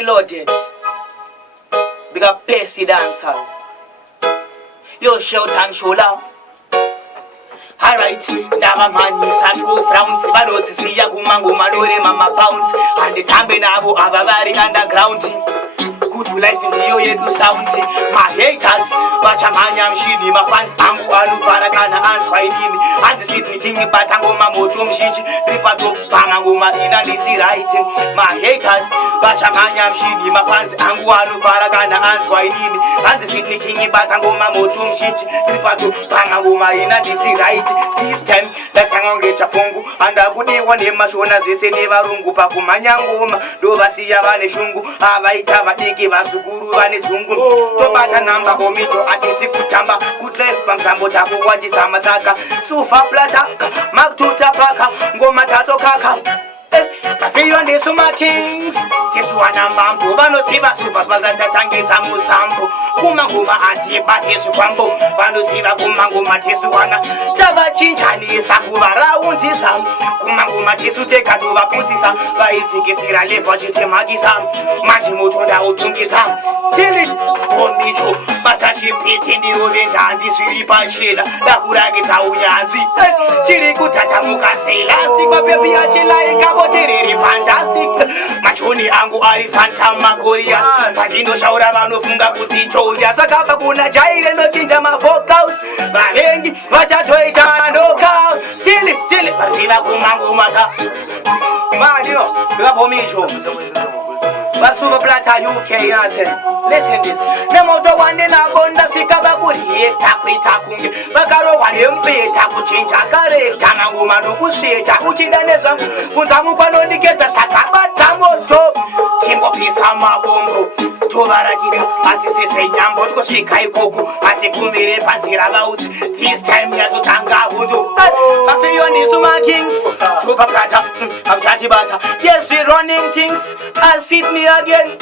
Reloaded. Big up Pacey dancer. Yo, shout and show love. Alright, Dama man is at go frowns. If I don't see ya gumango manore mama pounds. And the tambe nabo ababari underground. Good life in the yo do sound. My haters, watch a man yam shini, my fans am walu faragana and swahili. And the Sydney king batango mamotum shiji. Tripato pamago marina lisi writing. My haters, watch a man yam shini, my fans am walu faragana and swahili. And the Sydney king batango mamotum shiji. Tripato pamago marina lisi writing. This time, let's hang on get a pongo. And I would need one in my shoulders. They say never rungu papu manyangoma. Dovasi yavane shungu. Avaitava iki vasukuru vane dzungu. Tobata namba komito atisi kutamba. Good life from Sambota kuwaji samataka. Sufa plataka. Maktuta paka. Ngoma tato kaka. Kafiyo ndisu ma kings. Tisu wanamambo. Vano siva sufa pazatatangiza musambo. Kumanguma antibatisu kwambo. Vano siva kumanguma tisu wana. Tava chinchani sakuva raundi sam. Kumanguma tisu teka tuva pusisa. Vaizikisira lefa chitemagisa. Manji mutunda utungita. Still it komicho. Batashi piti ndiroventa andisiripa chena. Dakuragita unyanzi. Chiri kutata mukase elastic. Mapepi achilaika botereri fantastic. Machoni angu ari fantama glorious. Pakindo shaura vanofunga kuti choya. Sakapa kuna jaire no chinja ma vocals. Vahengi vachatoita knockout. Still it Vaziva kumangu mata. Madino Gapomicho Basuba Plata UK answer. Listen this. Nemoto one in a gonda sikabakuri takwita kunge. Bakaro one mpe takuchinja kare. Tanaguma nukushi takuchindaneza. Kuntamu kwano niketa sakaba tamoto. Timbo pisa mabombo. Tobarakita asisese nyambo tukoshika ikoku. Ati kumire panzira lauti. This time ya tutanga hudu. Mafiyo ni Suma Kings. Super Plata. I'm Chachi Bata. Yes, we're running things. I'll see me again.